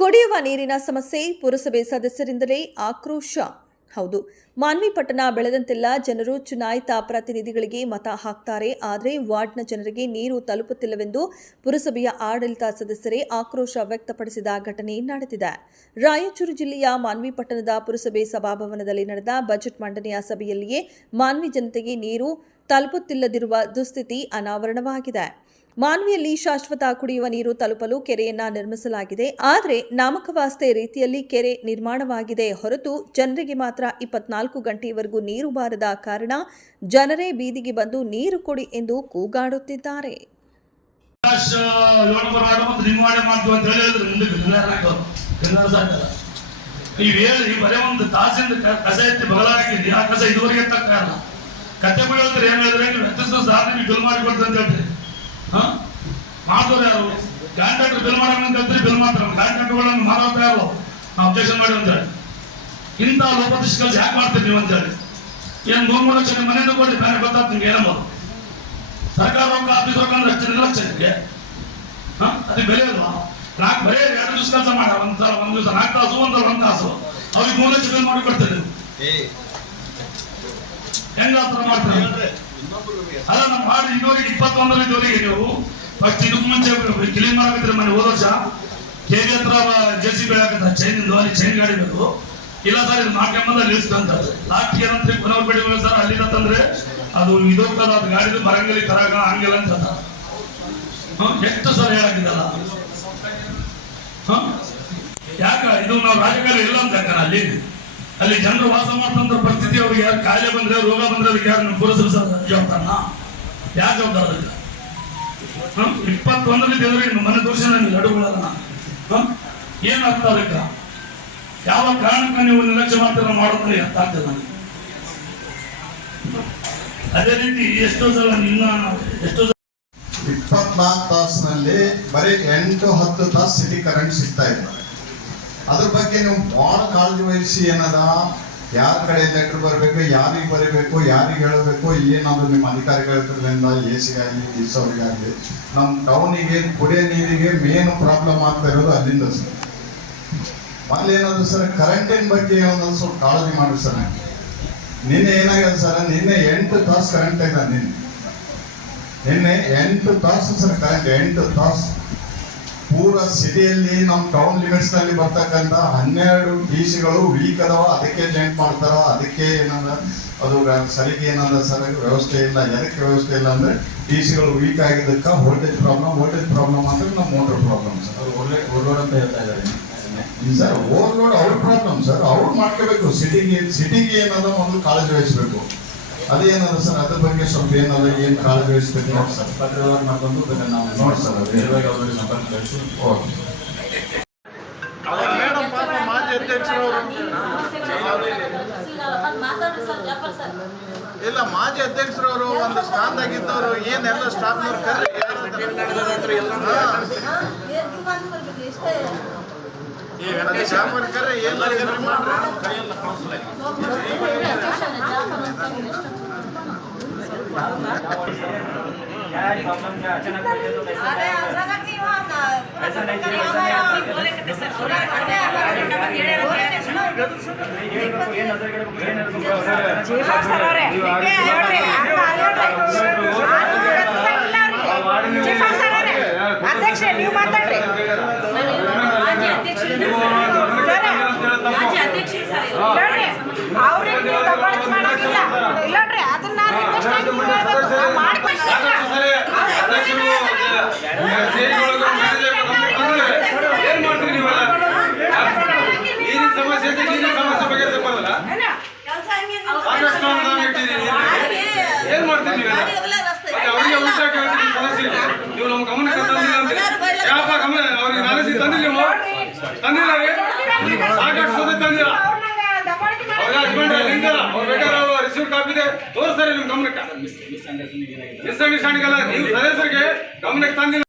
ಕುಡಿಯುವ ನೀರಿನ ಸಮಸ್ಯೆ ಪುರಸಭೆ ಸದಸ್ಯರಿಂದಲೇ ಆಕ್ರೋಶ. ಹೌದು, ಮಾನ್ವಿ ಪಟ್ಟಣ ಬೆಳೆದಂತೆಲ್ಲ ಜನರು ಚುನಾಯಿತ ಪ್ರತಿನಿಧಿಗಳಿಗೆ ಮತ ಹಾಕ್ತಾರೆ. ಆದರೆ ವಾರ್ಡ್ನ ಜನರಿಗೆ ನೀರು ತಲುಪುತ್ತಿಲ್ಲವೆಂದು ಪುರಸಭೆಯ ಆಡಳಿತ ಸದಸ್ಯರೇ ಆಕ್ರೋಶ ವ್ಯಕ್ತಪಡಿಸಿದ ಘಟನೆ ನಡೆದಿದೆ. ರಾಯಚೂರು ಜಿಲ್ಲೆಯ ಮಾನ್ವಿ ಪಟ್ಟಣದ ಪುರಸಭೆ ಸಭಾಭವನದಲ್ಲಿ ನಡೆದ ಬಜೆಟ್ ಮಂಡನೆಯ ಸಭೆಯಲ್ಲಿಯೇ ಮಾನ್ವಿ ಜನತೆಗೆ ನೀರು ತಲುಪುತ್ತಿಲ್ಲದಿರುವ ದುಸ್ಥಿತಿ ಅನಾವರಣವಾಗಿದೆ. ಮಾನ್ವಿಯಲ್ಲಿ ಶಾಶ್ವತ ಕುಡಿಯುವ ನೀರು ತಲುಪಲು ಕೆರೆಯನ್ನ ನಿರ್ಮಿಸಲಾಗಿದೆ. ಆದರೆ ನಾಮಕವಾಸ್ತೆ ರೀತಿಯಲ್ಲಿ ಕೆರೆ ನಿರ್ಮಾಣವಾಗಿದೆ ಹೊರತು ಜನರಿಗೆ ಮಾತ್ರ 24 ಗಂಟೆಯವರೆಗೂ ನೀರು ಬಾರದ ಕಾರಣ ಜನರೇ ಬೀದಿಗೆ ಬಂದು ನೀರು ಕೊಡಿ ಎಂದು ಕೂಗಾಡುತ್ತಿದ್ದಾರೆ. ಮಾಡಿದವರು ಯಾರು? ಕಾಂಟ್ರಾಕ್ಟರ್ ಬಿಲ್ ಮಾಡೋಣ ಬಿಲ್ ಮಾಡ್ತಾರೆ. ಕಾಂಟ್ರಾಕ್ಟರ್ಗಳನ್ನು ಮಾರಾಟ ಯಾರು? ಅಬ್ಜೆಕ್ಷನ್ ಮಾಡಿ ಅಂತೇಳಿ ಇಂಥ ಲೋಪದೃಷ್ಟಿ ಕೆಲಸ ಯಾಕೆ ಮಾಡ್ತೀರಿ ನೀವು ಅಂತೇಳಿ. ಏನು 3 ಲಕ್ಷ ಮನೆಯಿಂದ ಕೊಡಿ, ಬೇರೆ ಗೊತ್ತಾಗ್ತದೆ ನಿಮ್ಗೆ ಏನಂಬೋದು. ಸರ್ಕಾರ ರೊಕ್ಕ ಆಫೀಸ್ ರೊಕ್ಕ ಅಂದ್ರೆ ಅಷ್ಟು ನಿರ್ಲಕ್ಷ್ಯ ನಿಮಗೆ. ಅದಕ್ಕೆ ಬೆಲೆ ಅಲ್ವಾ? ಬರೀ 2 ದಿವಸ ಕೆಲಸ ಮಾಡ, ಒಂದು ದಿವಸ 4 ತಾಸು, 1 ತಾಸು ಅವ್ರಿಗೆ 3 ಲಕ್ಷ ಬಿಲ್ ಮಾಡಿ ಕೊಡ್ತೇನೆ. ಹೆಂಗ ಹತ್ರ ಮಾಡ್ತೀರಿ? ಅಲ್ಲ, ನಮ್ಮ ಮಾಡಿ ಇದುವರೆಗೆ 21 ಇದುವರೆಗೆ ನೀವು ಫಸ್ಟ್ ಇದಕ್ಕೆ ಮುಂಚೆ ಕ್ಲೀನ್ ಮಾಡಬೇಕಿದ್ರೆ ಮನೆ ಹೋದ ವರ್ಷ ಕೆಜಿ ಹತ್ರ JCB ಹಾಕತ್ತ ಚೈನಿಂದು, ಅಲ್ಲಿ ಚೈನ್ ಗಾಡಿ ಬೇಕು. ಇಲ್ಲ ಸರ್, ಇದು ಮಾಡ್ಕೊಂಬಂದ ಲಿಸ್ಟ್ ಅಂತ ಲಾಸ್ಟ್ ಏನಂದ್ರೆ ಪುನರ್ಬೇಡಿ ಸರ್ ಅಲ್ಲಿಂದ ತಂದ್ರೆ ಅದು ಇದೋಗ್ತದ, ಅದು ಗಾಡಿದು ಬರಂಗಿಲ್ಲ ತರಾಗ ಹಂಗಿಲ್ಲ ಅಂತ ಎಷ್ಟು ಸರ್ ಹೇಳಾಕಿದ್ದಲ್ಲ. ಯಾಕ ಇದು ನಾವು ರಾಜಕಾರಣ ಇಲ್ಲ ಅಂತ ಯಾಕಂದ್ರೆ ಅಲ್ಲಿ ಜನರು ವಾಸ ಮಾಡ್ತಂತ ಪರಿಸ್ಥಿತಿ, ಅವ್ರಿಗೆ ಯಾರು ಕಾಯಿಲೆ ಬಂದ್ರೆ ರೋಗ ಬಂದ್ರೆ ಅದಕ್ಕೆ ಯಾರು ಪುರಸಭೆ ಜವಾಬ್ದಾರನ? ಯಾರು ಜವಾಬ್ದಾರ? 21 ದೇವರಿಗೆ ಮನೆ ತೋರಿಸಿ ನನಗೆ ಲಡುಗಳನ್ನ ಏನಾಗ್ತಾ ಅದಕ್ಕೆ? ಯಾವ ಕಾರಣಕ್ಕೆ ನೀವು ನಿರ್ಲಕ್ಷ್ಯ ಮಾಡ್ತೀರ ಮಾಡೋದ್ರೆ ಅರ್ಥ ಆಗ್ತದೆ ನನಗೆ. ಅದೇ ರೀತಿ ಎಷ್ಟೋ ಸಲ 24 ತಾಸಿನಲ್ಲಿ ಬರೀ 8-10 ತಾಸು ಸಿಟಿ ಕರೆಂಟ್ ಸಿಗ್ತಾ ಇದ್ದಾರೆ. ಅದ್ರ ಬಗ್ಗೆ ನೀವು ಬಹಳ ಕಾಳಜಿ ವಹಿಸಿ ಏನದ, ಯಾರ ಕಡೆ ಲೆಟರ್ ಬರಬೇಕು, ಯಾರಿಗೆ ಬರೀಬೇಕು, ಯಾರಿಗೆ ಹೇಳಬೇಕು, ಏನಾದ್ರು ನಿಮ್ಮ ಅಧಿಕಾರಿಗಳಿಂದ AC-ಗಾಗಲಿ DSO-ಅವರಿಗಾಗಲಿ ನಮ್ಮ ಟೌನಿಗೆ ಕುಡಿಯೋ ನೀರಿಗೆ ಮೇನ್ ಪ್ರಾಬ್ಲಮ್ ಆಗ್ತಾ ಇರೋದು ಅಲ್ಲಿಂದ ಸರ್. ಮೊದಲು ಏನಾದ್ರು ಸರ್ ಕರೆಂಟಿನ ಬಗ್ಗೆ ಏನಾದ್ರು ಸ್ವಲ್ಪ ಕಾಳಜಿ ಮಾಡಿ ಸರ್. ನಿನ್ನೆ ಏನಾಗಿದೆ ಸರ್, ನಿನ್ನೆ 8 ತಾಸು ಕರೆಂಟ್ ಇದೆ. ನಿನ್ನೆ 8 ತಾಸು ಸರ್ ಕರೆಂಟ್, 8 ತಾಸು ಪೂರ ಸಿಟಿಯಲ್ಲಿ ನಮ್ಮ ಟೌನ್ ಲಿಮಿಟ್ಸ್ ನಲ್ಲಿ ಬರ್ತಕ್ಕಂಥ 12 DC-ಗಳು ವೀಕ್ ಅದಾವ. ಅದಕ್ಕೆ ಜಾಯಿಂಟ್ ಮಾಡ್ತಾರ, ಅದಕ್ಕೆ ಏನಂದ್ರೆ ಅದು ಸರಿಗೆ ಏನಂದ್ರೆ ಸರ್ ವ್ಯವಸ್ಥೆ ಇಲ್ಲ. ಎದಕ್ಕೆ ವ್ಯವಸ್ಥೆ ಇಲ್ಲ ಅಂದ್ರೆ DC-ಗಳು ವೀಕ್ ಆಗಿದ್ದಕ್ಕೆ ವೋಲ್ಟೇಜ್ ಪ್ರಾಬ್ಲಮ್ ಅಂದ್ರೆ ನಮ್ಮ ಮೋಟರ್ ಪ್ರಾಬ್ಲಮ್ ಸರ್. ಓವರ್ಲೋಡ್ ಅಂತ ಹೇಳ್ತಾ ಇದ್ದಾರೆ ಸರ್. ಓವರ್ಲೋಡ್ ಅವ್ರ ಪ್ರಾಬ್ಲಮ್ ಸರ್, ಅವ್ರು ಮಾಡ್ಕೋಬೇಕು. ಸಿಟಿಗೆ ಏನದ ಒಂದು ಕಾಳಜಿ ವಹಿಸ್ಬೇಕು. ಅದೇನದ ಸರ್, ಅದ್ರ ಬಗ್ಗೆ ಸ್ವಲ್ಪ ಏನದ, ಏನು ಕಾಳಜಿ ವಹಿಸ್ಬೇಕು ನೋಡಿ ಸರ್. ಪತ್ರವ್ಯವಹಾರ ಮಾಡ್ಕೊಂಡು ನೋಡಿ ಸರ್, ನೇರವಾಗಿ ಅವ್ರಿಗೆ ಸಂಪರ್ಕ ಕಳಿಸಿ. ಓಕೆ ಮೇಡಮ್ ಪಾಪ ಮಾಜಿ ಅಧ್ಯಕ್ಷರವರು ಇಲ್ಲ, ಮಾಜಿ ಅಧ್ಯಕ್ಷರವರು ಒಂದು ಸ್ಥಾನದಾಗಿದ್ದವರು ಏನೆಲ್ಲ ಸ್ಟಾಫ್ನವ್ರು ಕರ್ರಿ ಶಾಮರ್ ಕರ್ರಿ ಏನ್ ಮಾಡ್ರಿ अचानक ऐसा नहीं अध्यक्ष ನೀವು ಮಾತಾಡ್ರಿ. ಅವ್ರಿಗೆ ನೀವು ದಬ್ಬಾಳಿಕೆ ಮಾಡೋದಿಲ್ಲ ಇಲ್ಲೋಡ್ರಿ, ಅದನ್ನ ಏನ್ ಮಾಡ್ತೀರಿ ನೀವು ನಮ್ಮ ಗಮನಕ್ಕೆ ತಂದಿಲ್ಲ ಅಂದ್ರೆ ಯಾವ ಗಮನ ಅವ್ರಿಗೆ ನಾಲೆಜ್ ತಂದಿಲ್ಲ, ನೀವು ತಂದಿಲ್ಲ, ಸಾಕಷ್ಟು ತಂದಿಲ್ಲ. ಅವ್ರಿಗೆ ಹಸ್ಬೆಂಡ್ ಲಿಂಗಲ್ಲ, ಅವ್ರು ಬೇಕಾದ್ರೆ ಅವರು ರಿಸೀವ್ ಕಾಪಿ ಇದೆ ತೋರಿಸ್ತಾರೆ ನಿಮ್ಮ ಗಮನಕ್ಕೆ. ಮಿಸ್ಅಂಡರ್ಸ್ಟ್ಯಾಂಡಿಂಗ್ ಅಲ್ಲ, ನೀವು ಸದಸ್ಯರಿಗೆ ಗಮನಕ್ಕೆ ತಂದಿಲ್ಲ.